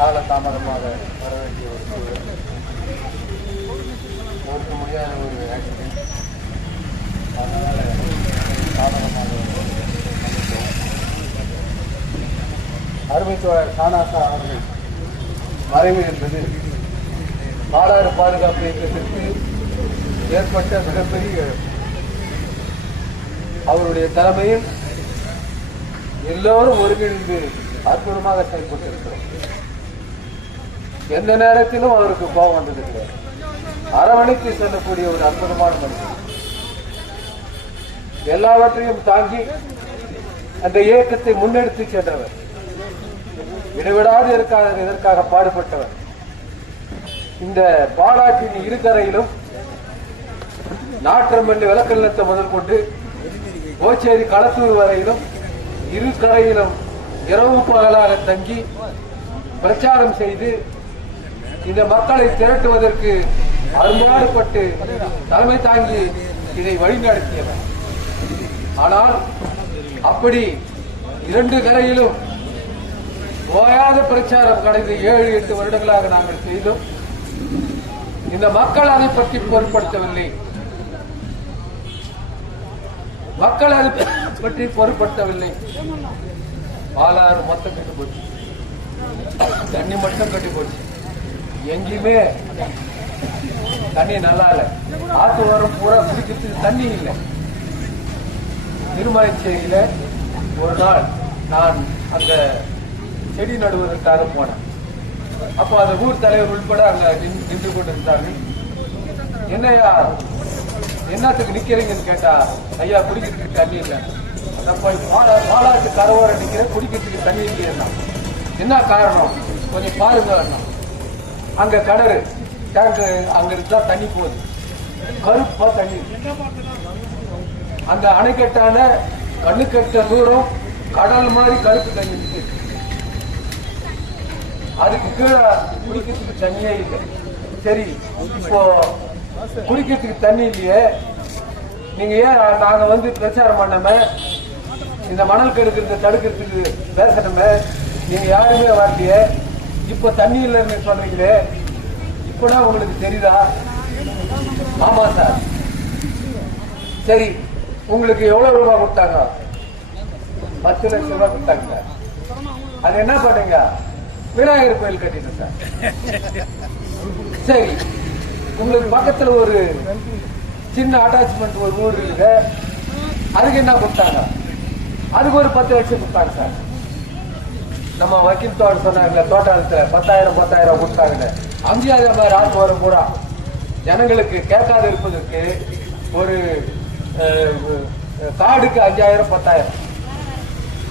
கால தாமதமாக வர வேண்டிய ஒரு சூழல். ஒருக்க முடியாத ஒரு ஆக்சிடென்ட் அதனால் தாமதமாக அருமை தோழர் சானாசா அவர்கள் மறைவு என்பது பாலாறு பாதுகாப்பு இயக்கத்திற்கு ஏற்பட்ட மிகப்பெரிய இழப்பு. அவருடைய தலைமையில் எல்லோரும் ஒருங்கிணைந்து அற்புதமாக செயல்பட்டிருக்கிறோம். எந்த நேரத்திலும் அவருக்கு கோபம் வந்தது கிடையாது அரவணைத்து செல்லக்கூடிய ஒரு அற்புதமான மனிதன் எல்லாவற்றையும் தாங்கி அந்த இயக்கத்தை முன்னெடுத்து சென்றவர். இடைவிடாது இருக்காத இதற்காக பாடுபட்டவர். இந்த பாலாற்றின் இருகரையிலும் நாற்றம்பள்ளி விளக்கநிலத்தை முதல் கொண்டு கோச்சேரி களத்தூர் வரையிலும் இரு கரையிலும் இரவு பகலாக தங்கி பிரச்சாரம் செய்து இந்த மக்களை திரட்டுவதற்கு அரும்பாடுபட்டு தலைமை தாங்கி இதை வழிநடத்தியவர். ஆனால் அப்படி இரண்டு கரையிலும் ஓயாத பிரச்சாரம் கடந்த ஏழு எட்டு வருடங்களாக நாங்கள் செய்தோம். இந்த மக்கள் அதை பற்றி பொருட்படுத்தவில்லை. மக்கள் அதை பற்றி பொருட்படுத்தவில்லை. பாலாறு மொத்தம் கட்டி போச்சு. தண்ணி மட்டும் கட்டி போச்சு. எங்கேயுமே தண்ணி நல்லா இல்லை. ஆத்து வரும் பூரா குடிக்கிறதுக்கு தண்ணி இல்லை. திருமலைச்சேரியில ஒரு நாள் நான் அந்த செடி நடுவதற்காக போனேன். அப்போ அந்த ஊர் தலைவர் உட்பட அங்க நின்று நின்று கொண்டு என்னையா என்னத்துக்கு நிக்கிறீங்கன்னு கேட்டா ஐயா குடிக்கிறதுக்கு தண்ணி இல்லை. நம்ம பாலா பாலாட்டு கரவோரம் நிக்கிறேன் குடிக்கிறதுக்கு தண்ணி இல்லையா என்ன காரணம்? கொஞ்சம் பாருங்க அண்ணா. அங்க கிணறு டேங்கு அங்க இருக்கா தண்ணி போகுது. கருப்பா தண்ணி. அந்த அணைக்கட்டான கண்ணுக்கட்ட தூரம் கடல் மாதிரி கருப்பு தண்ணி இருக்கு. அதுக்கு கீழே குடிக்கிறதுக்கு தண்ணியே இல்லை. சரி இப்போ குடிக்கிறதுக்கு தண்ணி இல்லையே. நீங்க ஏன் நாங்க வந்து பிரச்சாரம் பண்ணாம இந்த மணல் கெடுக்கிறத தடுக்கிறதுக்கு பேசணுமே? நீங்க யாருமே வரலையே. இப்ப தண்ணி இல்லைன்னு சொல்றீங்களே இப்பதான் உங்களுக்கு தெரியுதா? ஆமா சார். சரி உங்களுக்கு எவ்வளவு ரூபாய் கொடுத்தாங்க? பத்து லட்சம் ரூபாய் கொடுத்தாங்க சார். அது என்ன பண்ணீங்க விநாயகர் கோயில் கட்டிட்டேன் சார். சரி உங்களுக்கு பக்கத்துல ஒரு சின்ன அட்டாச்மெண்ட் ஒரு ஊர் இருக்கு அதுக்கு என்ன கொடுத்தாங்க? அதுக்கு ஒரு பத்து லட்சம் கொடுத்தாங்க சார். நம்ம வக்கீல் தோட்டம் சொன்னாங்க தோட்டத்தில் பத்தாயிரம் பத்தாயிரம் கொடுத்தாங்க அங்கேயும் அதே மாதிரி ஆத்து வரும் பூரா ஜனங்களுக்கு கேட்காது இருப்பதற்கு ஒரு காடுக்கு அஞ்சாயிரம் பத்தாயிரம்.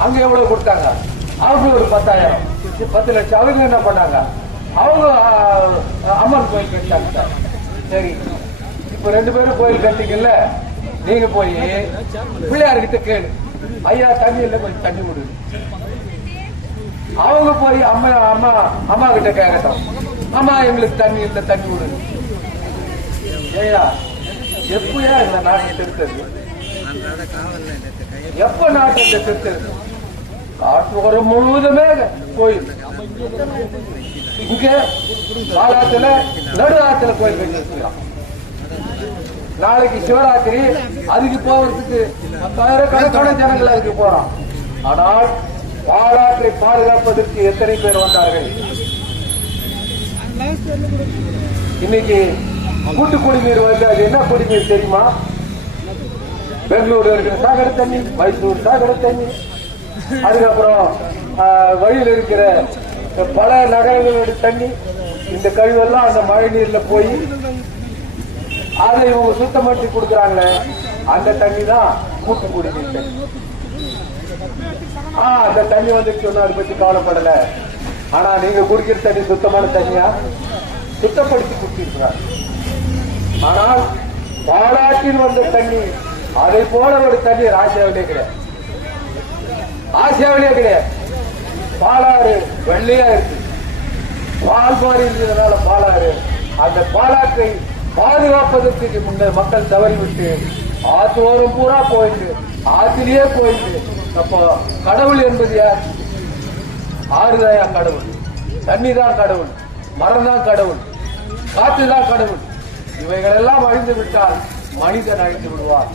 அங்க எவ்வளவு கொடுத்தாங்க? அவங்க ஒரு பத்தாயிரம். பத்து லட்சம். அவங்க என்ன பண்ணாங்க? அவங்க அம்மன் கோயில் கட்டாங்க சரி. இப்ப ரெண்டு பேரும் கோயில் கட்டிங்கல்ல நீங்க போய் பிள்ளையார்கிட்ட கேளு. ஐயா தண்ணி இல்லை கொஞ்சம் தண்ணி விடுது அவங்க போய் அம்மா அம்மா அம்மா கிட்ட கேட்கட்டும் அம்மா எங்களுக்கு தண்ணி இந்த தண்ணி விடுங்க. ஏயா எப்பயா இந்த நாட்டை திருத்தது எப்ப நாட்டை திருத்தது காட்டுவரம் முழுவதுமே கோயில் இங்க பாலாத்துல நடு ஆத்துல கோயில் கட்டி நாளைக்கு சிவராத்திரி அதுக்கு போறதுக்கு பத்தாயிரம் கணக்கான ஜனங்கள் அதுக்கு போறான். ஆனால் பாலாற்றை பாதுகாப்பதற்கு எத்தனை பேர் வந்தார்கள்? இன்னைக்கு கூட்டு குடிநீர் வந்து அது என்ன குடிநீர் தெரியுமா? பெங்களூர்ல இருக்கிற சாகர தண்ணி மைசூர் சாகர தண்ணி. அதுக்கப்புறம் வழியில் இருக்கிற பல நகரங்களோட தண்ணி. இந்த கழிவெல்லாம் அந்த மழை நீர்ல போய் அதை இவங்க சுத்தம் பண்ணி கொடுக்குறாங்களே அந்த தண்ணி தான் கூட்டு குடிநீர் தண்ணி. அந்த தண்ணி வந்துட்டு சொன்னா அதை பத்தி கவலைப்படல. ஆனா நீங்க குடிக்கிற தண்ணி சுத்தமான தண்ணியா? சுத்தப்படுத்தி குடிச்சிருக்கிறார். ஆனால் பாலாற்றில் வந்த தண்ணி அதை போல ஒரு தண்ணி ஆசியாவிலே கிடையாது. ஆசியாவிலே கிடையாது. பாலாறு வெள்ளையா இருக்கு. பால் மாறி இருந்ததுனால பாலாறு. அந்த பாலாற்றை பாதுகாப்பதற்கு முன்னர் மக்கள் தவறிவிட்டு ஆத்தோரம் பூரா போயிட்டு ஆத்திலேயே போயிட்டு அப்போ கடவுள் என்பது யார்? ஆறுதாயா கடவுள். தண்ணி தான் கடவுள். மரம் தான் கடவுள். காற்று தான் கடவுள். இவைகள் எல்லாம் அழிந்து விட்டால் மனிதன் அழிந்து விடுவார்.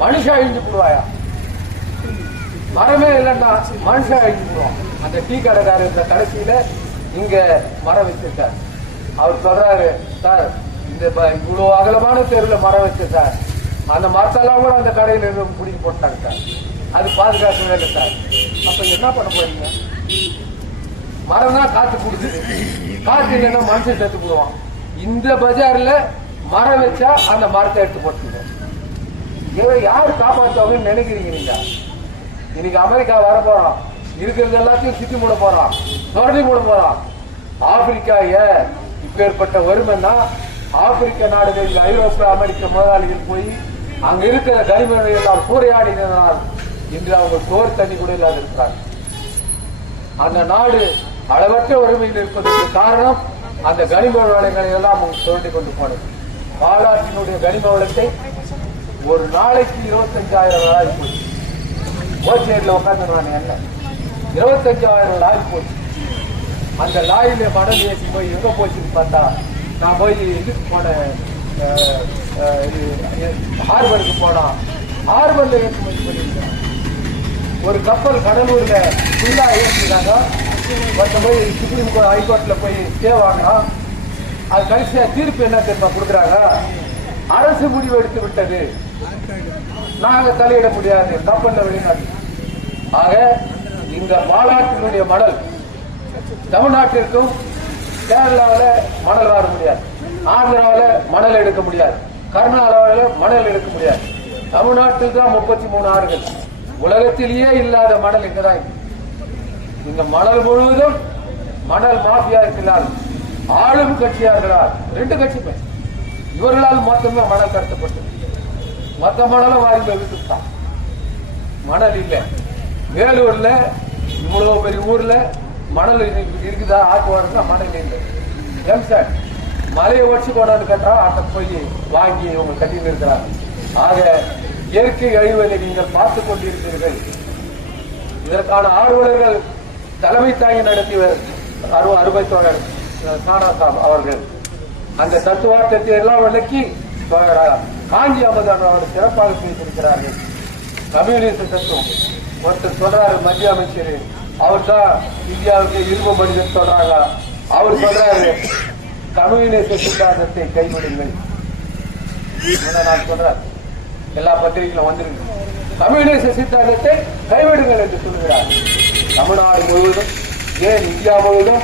மனுஷன் அழிஞ்சு விடுவாயா? மரமே இல்லைன்னா மனுஷன் அழிஞ்சு விடுவான். அந்த டீ கடைக்காரர் இந்த கடைசியில இங்க மரம் வச்சிருக்கார். அவர் சொல்றாரு சார் இந்த இவ்வளவு அகலமான தெருவில் மரம் வச்சிருக்கார். சார் அந்த மரத்தெல்லாம் கூட அந்த கடையில் இருந்து பிடிக்கி போட்டாங்க சார். அது பாதுகாக்கவே இல்லை சார். அப்ப என்ன பண்ண போறீங்க? மரம் தான் காத்து குடிக்குது. காத்து இல்லைன்னா மனுஷன் செத்து போடுவான் இந்த பஜார்ல மரம் வச்சா அந்த மரத்தை எடுத்து போட்டுருவோம் இதை யார் காப்பாற்றுவாங்கன்னு நினைக்கிறீங்க நீங்க? இன்னைக்கு அமெரிக்கா வர போறான். இருக்கிறது எல்லாத்தையும் சுத்தி மூட போறான். தொடர்ந்து மூட போறான். ஆப்பிரிக்கா ஏன் இப்பேற்பட்ட வறுமைன்னா ஆப்பிரிக்க நாடுகளில் ஐரோப்பிய அமெரிக்க முதலாளிகள் போய் அங்க இருக்கிற கனிமங்களை எல்லாம் சூறையாடினால் இன்று அவங்க சோறு தண்ணி கூட இல்லாத இருக்கிறாங்க அந்த நாடு அளவற்ற வறுமையில் இருப்பதற்கு காரணம் அந்த கனிம வளங்களை எல்லாம் அவங்க சுரண்டி கொண்டு போனது. பாலாற்றினுடைய கனிம வளத்தை ஒரு நாளைக்கு இருபத்தஞ்சாயிரம் ஆகி போச்சு. கோச்சேரியில் உட்காந்து நான் என்ன? இருபத்தஞ்சாயிரம் ஆகி போச்சு. அந்த லாயில மணல் ஏற்றி போய் எங்க போச்சுன்னு பார்த்தா நான் போய் இதுக்கு போனேன் ஹார்பருக்கு போனா ஹார்பர்ல ஏற்றுமதி பண்ணியிருக்கேன் ஒரு கப்பல் கடலூர்ல ஃபுல்லா ஏற்றிருக்காங்க மற்ற போய் சுப்ரீம் கோர்ட் ஹைகோர்ட்ல போய் ஸ்டே வாங்கினா அது கடைசியா தீர்ப்பு என்ன தெரியுமா கொடுக்குறாங்க? அரசு முடிவு எடுத்து விட்டது. நாங்க தலையிட முடியாது. கப்பல்ல வெளிநாடு. ஆக இந்த மாநாட்டினுடைய மணல் தமிழ்நாட்டிற்கும் கேரளாவில் மணல் ஆட முடியாது. ஆந்திராவில் மணல் எடுக்க முடியாது. கர்நாடகாவில் மணல் எடுக்க முடியாது. தமிழ்நாட்டில் தான் முப்பத்தி மூணு ஆறுகள். உலகத்திலேயே இல்லாத மணல் இங்கதான் இருக்கு. இந்த மணல் முழுவதும் மணல் மாஃபியா இருக்கிறார் ஆளும் கட்சியார்களால் ரெண்டு கட்சி பேர். இவர்களால் மொத்தமே மணல் கடத்தப்பட்டது மொத்த மணலும் வாங்கி விட்டுட்டான் மணல் இல்லை. வேலூர்ல இவ்வளவு பெரிய ஊர்ல மணல் இருக்குதா? ஆக்குவாருன்னா மணல் இல்லை. எம்சாட் மலையை வச்சு கொண்டாந்து கட்டா அட்டை போய் வாங்கி இவங்க கட்டிட்டு இருக்கிறார் ஆக இயற்கை அழிவதை நீங்கள் பார்த்து கொண்டிருக்கிறீர்கள். இதற்கான ஆர்வலர்கள் தலைமை தாங்கி நடத்தியவர் அரு அருமை தோழர் சாராசாப் அவர்கள். அந்த தத்துவார்த்தத்தை எல்லாம் விளக்கி காஞ்சி அமதன் அவர் சிறப்பாக பேசியிருக்கிறார்கள். கம்யூனிஸ்ட் தத்துவம் ஒருத்தர் சொல்றாரு மத்திய அமைச்சர். அவர் தான் இந்தியாவுக்கு இரும்பு மனிதன் சொல்றாங்க அவர் சொல்றாரு கம்யூனிஸ்ட் சித்தாந்தத்தை கைவிடுங்கள். இதை நான் எல்லா பத்திரிகைகளும் வந்திருக்கு. கம்யூனிஸ்ட் சித்தாந்தத்தை கைவிடுங்கள் என்று சொல்கிறார். தமிழ்நாடு முழுவதும் ஏன் இந்தியா முழுவதும்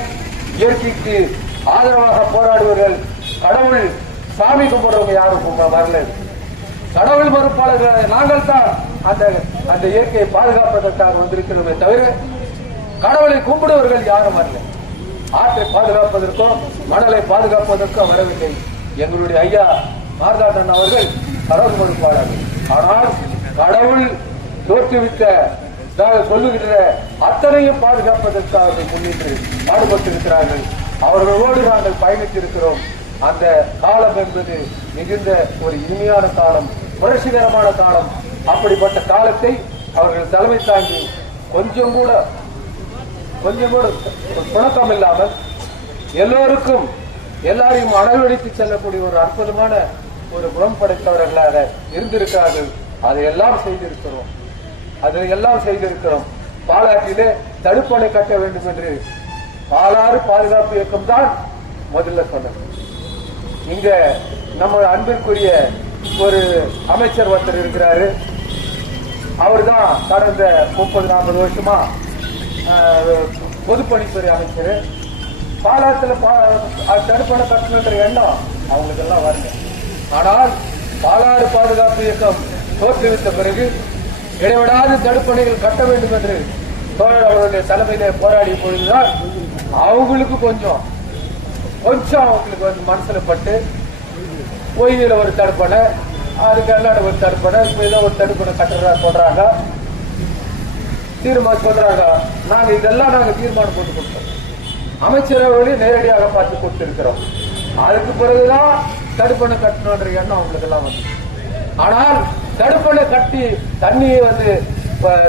இயற்கைக்கு ஆதரவாக போராடுவர்கள்? கடவுள் சாமி கும்பிடுறவங்க யாரும் கும்ப- வரல. கடவுள் மறுப்பாளர்கள் நாங்கள் தான் அந்த அந்த இயற்கையை பாதுகாப்பதற்காக வந்திருக்கிறோமே தவிர கடவுளை கும்பிடுவர்கள் யாரும் வரல. ஆற்றை பாதுகாப்பதற்கும் மணலை பாதுகாப்பதற்கும் வரவில்லை. எங்களுடைய ஐயா மார்தாண்டன் அவர்கள் கடவுள் மறுப்பாளர்கள் ஆனால் கடவுள் தோற்றுவித்த நாங்கள் சொல்லுகின்ற அத்தனையும் பாதுகாப்பதற்காக முன்னின்று பாடுபட்டிருக்கிறார்கள் அவர்களோடு நாங்கள் பயணித்திருக்கிறோம். அந்த காலம் என்பது மிகுந்த ஒரு இனிமையான காலம் புரட்சிகரமான காலம். அப்படிப்பட்ட காலத்தை அவர்கள் தலைமை தாங்கி கொஞ்சம் கூட கொஞ்சம் கூட புணக்கம் இல்லாமல் எல்லோருக்கும் எல்லாரையும் அனல்வடித்து செல்லக்கூடிய ஒரு அற்புதமான ஒரு குணம் படைத்தவர்களாக இருந்திருக்கிறார்கள் அதையெல்லாம் செய்திருக்கிறோம். அதை எல்லாம் செய்திருக்கிறோம். பாலாற்றிலே தடுப்பணை கட்ட வேண்டும் என்று பாலாறு பாதுகாப்பு இயக்கம் தான் முதல்ல சொன்னது. இங்க நம்ம அன்பிற்குரிய ஒரு அமைச்சர் ஒருத்தர் இருக்கிறாரு. அவர் தான் கடந்த முப்பது நாற்பது வருஷமா பொதுப்பணித்துறை அமைச்சர். பாலாத்தில் தடுப்பணை கட்டணுன்ற எண்ணம் அவங்களுக்கு எல்லாம் வரல ஆனால் பாலாறு பாதுகாப்பு இயக்கம் தோற்றுவித்த பிறகு இடைவிடாது தடுப்பணைகள் கட்ட வேண்டும் என்று தோழர் அவருடைய தலைமையிலே போராடிய பொழுதுதான் அவங்களுக்கு கொஞ்சம் கொஞ்சம் அவங்களுக்கு வந்து மனசுல பட்டு பொய்யில ஒரு தடுப்பணை அதுக்கு அல்லாட ஒரு தடுப்பணை ஏதோ ஒரு தடுப்பணை கட்டுறதா சொல்றாங்க. தீர்மானம் சொல்றாங்க நாங்க இதெல்லாம் நாங்க தீர்மானம் போட்டு கொடுத்தோம். அமைச்சரவையிலே நேரடியாக பார்த்து கொடுத்திருக்கிறோம். அதுக்கு பிறகுதான் தடுப்பணை கட்டணுன்ற எண்ணம் அவங்களுக்கு எல்லாம் வந்து ஆனால் தடுப்பணை கட்டி தண்ணியை வந்து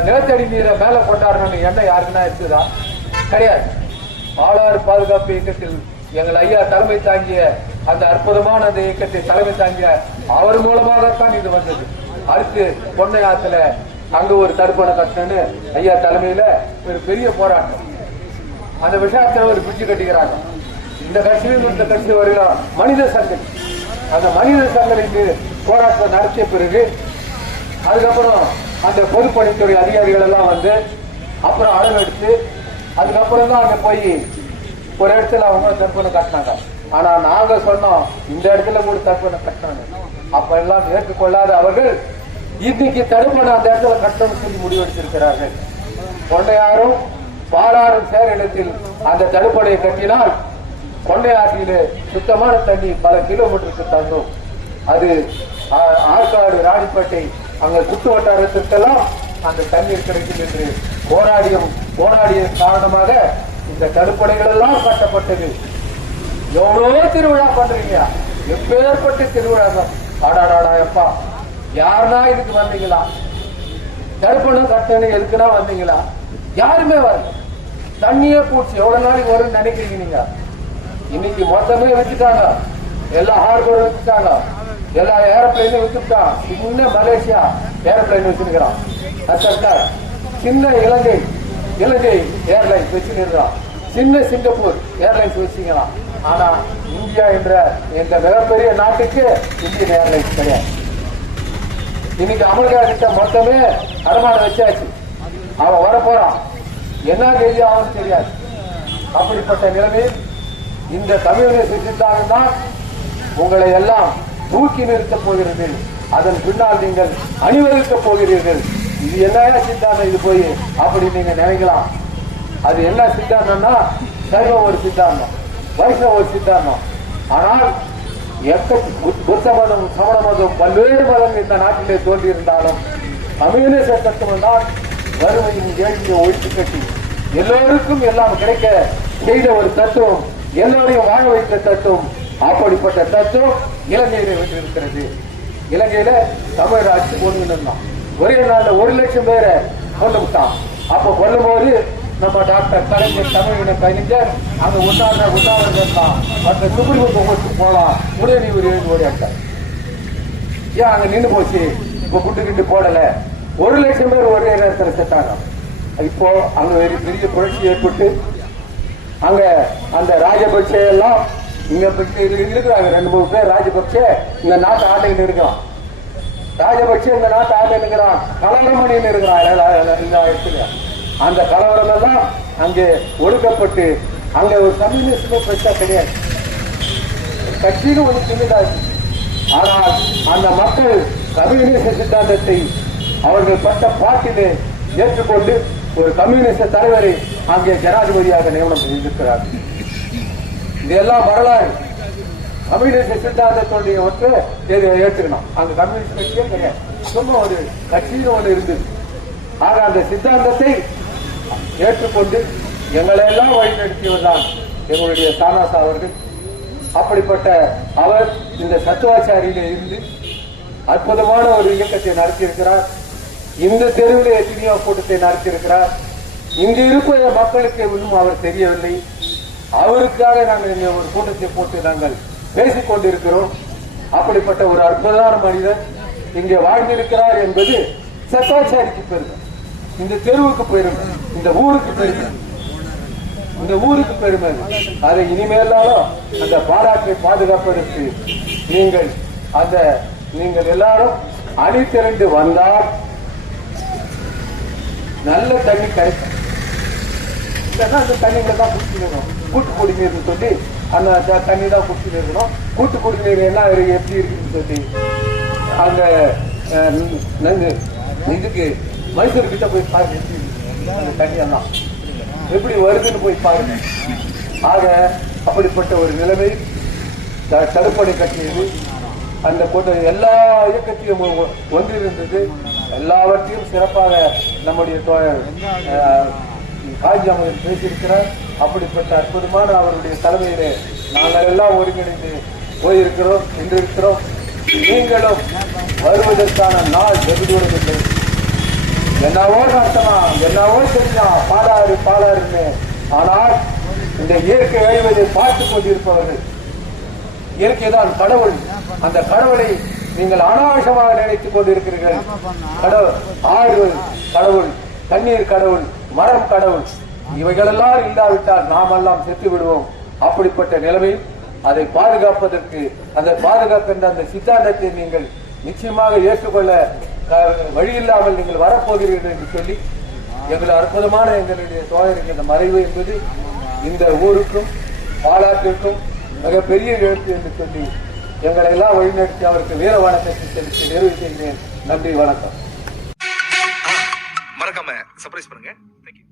நிலத்தடி நீரை மேல கொண்டாடணும்னு எண்ணம் யாருக்குன்னா இருக்குதா? கிடையாது. ஆளாறு பாதுகாப்பு இயக்கத்தில் எங்கள் ஐயா தலைமை தாங்கிய அந்த அற்புதமான அந்த இயக்கத்தை தலைமை தாங்கிய அவர் மூலமாகத்தான் இது வந்தது. அடுத்து பொன்னை ஆத்துல அங்க ஒரு தடுப்பணை கட்டணும்னு ஐயா தலைமையில ஒரு பெரிய போராட்டம். அந்த விஷயத்துல ஒரு பிரிட்ஜ் கட்டிக்கிறாங்க. இந்த கட்சியிலும் இந்த கட்சி வரையும் மனித சங்கடி அந்த மனித சங்கடிக்கு போராட்டம் நடத்திய பிறகு அதுக்கப்புறம் அந்த பொதுப்பணித்துறை அதிகாரிகள் எல்லாம் வந்து அப்புறம் அளவெடுத்து அதுக்கப்புறம் தான் அங்க போய் ஒரு இடத்துல அவங்க தற்கொலை கட்டினாங்க. ஆனா நாங்க சொன்னோம் இந்த இடத்துல கூட தற்கொலை கட்டினாங்க அப்ப எல்லாம் ஏற்றுக்கொள்ளாத அவர்கள் இன்னைக்கு தடுப்பணை அந்த இடத்துல கட்டணும் சொல்லி முடிவெடுத்திருக்கிறார்கள். கொண்டையாரும் பாலாறும் சேர இடத்தில் அந்த தடுப்பணையை கட்டினால் கொண்டை ஆற்றிலே சுத்தமான தண்ணி பல கிலோமீட்டருக்கு தங்கும். அது ஆற்காடு ராணிப்பேட்டை அங்க சுற்று வட்டாரத்திற்கெல்லாம் அந்த தண்ணீர் கிடைக்கும் என்று போராடியும் போராடிய காரணமாக இந்த தடுப்பணைகள் எல்லாம் கட்டப்பட்டது. எவ்வளோ திருவிழா பண்றீங்க எப்பேற்பட்ட திருவிழா தான் ஆடாடாடா எப்பா யாருன்னா இதுக்கு வந்தீங்களா? தடுப்பணம் கட்டணம் எதுக்குன்னா வந்தீங்களா? யாருமே வரல. தண்ணியே பூச்சி. எவ்வளவு நாளைக்கு வரும்னு நினைக்கிறீங்க நீங்க? இன்னைக்கு மொத்தமே வச்சுட்டாங்க எல்லா ஹார்பரும் வச்சுட்டாங்க எல்லா ஏரோப்ளைனும் வச்சுட்டான் சின்ன மலேசியா ஏரோப்ளைன் வச்சிருக்கிறான். சின்ன இலங்கை இலங்கை ஏர்லைன்ஸ் வச்சுருக்கிறான். சின்ன சிங்கப்பூர் ஏர்லைன்ஸ் வச்சுக்கலாம் ஆனா இந்தியா என்ற இந்த மிகப்பெரிய நாட்டுக்கு இந்தியன் ஏர்லைன்ஸ் கிடையாது. இன்னைக்கு அமெரிக்கா கிட்ட மொத்தமே அடமான வச்சாச்சு. அவன் வரப்போறான். என்ன கேள்வி ஆகும் தெரியாது. அப்படிப்பட்ட நிலைமையில் இந்த கம்யூனிஸ்ட் சித்தாந்தம் தான் உங்களை எல்லாம் தூக்கி நிறுத்தப் போகிறது. அதன் பின்னால் நீங்கள் அணிவகுக்கப் போகிறீர்கள். இது என்ன சித்தாந்தம்? இது போய் அப்படி நீங்க நினைக்கலாம். அது என்ன சித்தாந்தம்னா சைவம் ஒரு சித்தாந்தம் வைஷ்ணவ ஒரு சித்தாந்தம். ஆனால் புத்த மதம் சமண மதம் பல்வேறு மதம் இந்த நாட்டிலே தோன்றியிருந்தாலும் கம்யூனிஸ்ட் தத்துவம் தான் வறுமையின் ஏழ்மையை ஒழித்து கட்டி எல்லோருக்கும் எல்லாம் கிடைக்க செய்த ஒரு தத்துவம் எல்லோரையும் வாழ வைத்த தத்துவம் அப்படிப்பட்ட தத்துவம் இலங்கையில வென்றிருக்கிறது. இலங்கையில தமிழர் ஆட்சி ஒன்று ஒரே நாள்ல ஒரு லட்சம் பேரை கொண்டு விட்டான் அப்ப கொல்லும் போது நம்ம டாக்டர் கலைஞர் தமிழின கலைஞர் அங்க உண்டான உண்ணாவிரதம் இருந்தான் மற்ற சுப்ரீம் கோர்ட்டு போலாம் உடனே ஒரு எழுதி ஓடியாட்டார் ஏன் அங்க நின்னு போச்சு? இப்ப குண்டு கிண்டு போடல. ஒரு லட்சம் பேர் ஒரே நேரத்தில் செத்தாங்க. இப்போ அங்க ஒரு பெரிய புரட்சி ஏற்பட்டு அங்க அந்த ராஜபக்சே எல்லாம் இங்க இருக்கிறாங்க. ரெண்டு மூணு பேர் ராஜபக்சே இந்த நாட்டை ஆட்டையில் இருக்கிறான் ராஜபக்சே இந்த நாட்டு ஆட்டைன்னு இருக்கிறான். கலவரமணின்னு இருக்கிறான். இந்த இடத்துல அந்த கலவரம் எல்லாம் அங்கே ஒடுக்கப்பட்டு அங்க ஒரு கம்யூனிஸ்டுமே பிரச்சனை கிடையாது. கட்சியிலும் ஒரு சின்னதாச்சு ஆனால் அந்த மக்கள் கம்யூனிஸ்ட சித்தாந்தத்தை அவர்கள் பட்ட பாட்டிலே ஏற்றுக்கொண்டு ஒரு கம்யூனிஸ்ட தலைவரை அங்கே ஜனாதிபதியாக நியமனம் செய்திருக்கிறார். இதெல்லாம் வரலாறு. கம்யூனிஸ்ட் சித்தாந்தத்துடைய ஒன்று ஏற்றுக்கணும். அங்க கம்யூனிஸ்ட் கட்சியே கிடையாது. சும்மா ஒரு கட்சின்னு ஒன்று இருந்தது. ஆக அந்த சித்தாந்தத்தை ஏற்றுக்கொண்டு எங்களை எல்லாம் வழிநடத்தியவர்தான் எங்களுடைய தானாசா அவர்கள். அப்படிப்பட்ட அவர் இந்த சத்துவாச்சாரியில இருந்து அற்புதமான ஒரு இயக்கத்தை நடத்தியிருக்கிறார். இந்த தெருவில் எத்தனையோ கூட்டத்தை நடத்தியிருக்கிறார். இங்கு இருக்கிற மக்களுக்கு இன்னும் அவர் தெரியவில்லை. அவருக்காக நாங்கள் இங்க ஒரு கூட்டத்தை போட்டு நாங்கள் பேசிக் கொண்டிருக்கிறோம். அப்படிப்பட்ட ஒரு அற்புதமான மனிதர் இங்கே வாழ்ந்திருக்கிறார் என்பது சத்தாச்சாரிக்கு பெருமை. இந்த தெருவுக்கு பெருமை இந்த ஊருக்கு பெருமை. இந்த ஊருக்கு பெருமை. அதை இனிமேலாலும் அந்த பாராட்டை பாதுகாப்பதற்கு நீங்கள் அந்த நீங்கள் எல்லாரும் அணி திரண்டு வந்தால் நல்ல தண்ணி கிடைக்கும். இல்லைன்னா அந்த தண்ணிகளை தான் குடிச்சிடணும் கூட்டு குடிநீர்னு சொல்லி அந்த தண்ணி தான் குடிச்சிட்டு இருக்கணும் கூட்டு குடிநீர் என்ன இருக்கு, எப்படி இருக்குன்னு சொல்லி அந்த அஹ், இதுக்கு மைசூர் கிட்ட போய் பாருங்க. எப்படி எப்படி வருதுன்னு போய் பாருங்க. ஆக அப்படிப்பட்ட ஒரு நிலைமை த- கட்டியது. அந்த கூட்டம் எல்லா இயக்கத்தையும் ஒன்றிருந்தது எல்லாவற்றையும் சிறப்பாக நம்முடைய தோழர் அஹ், காஞ்சி அமர் பேசியிருக்கிறார். அப்படிப்பட்ட அற்புதமான அவருடைய தலைமையிலே நாங்கள் எல்லாம் ஒருங்கிணைந்து போயிருக்கிறோம் நின்றிருக்கிறோம். நீங்களும் வருவதற்கான நாள் வெகு என்னவோ நடத்தலாம் என்னவோ செய்யலாம் பாடாறு பாடாருன்னு ஆனால் இந்த இயற்கை அழிவதை பார்த்து கொண்டிருப்பவர்கள் இயற்கைதான் கடவுள். அந்த கடவுளை நீங்கள் அனாவசியமாக நினைத்துக் கொண்டிருக்கிறீர்கள். கடவுள் ஆறு கடவுள் தண்ணீர் கடவுள் மரம் கடவுள் இவைகளெல்லாம் இல்லாவிட்டால் நாமெல்லாம் செத்து விடுவோம். அப்படிப்பட்ட நிலைமையில் அதை பாதுகாப்பதற்கு அந்த பாதுகாக்கின்ற அந்த சித்தாந்தத்தை நீங்கள் நிச்சயமாக ஏற்றுக்கொள்ள வழி இல்லாமல் நீங்கள் வரப்போகிறீர்கள் என்று சொல்லி எங்கள் அற்புதமான எங்களுடைய தோழருக்கு இந்த மறைவு என்பது இந்த ஊருக்கும் பாலாற்றிற்கும் மிகப்பெரிய எழுத்து என்று சொல்லி எங்களை எல்லாம் வழிநடத்தி அவருக்கு வீர வணக்கத்தை செலுத்தி நிறைவு செய்கிறேன். நன்றி வணக்கம். மறக்காம சர்ப்ரைஸ் பண்ணுங்க. தேங்க்யூ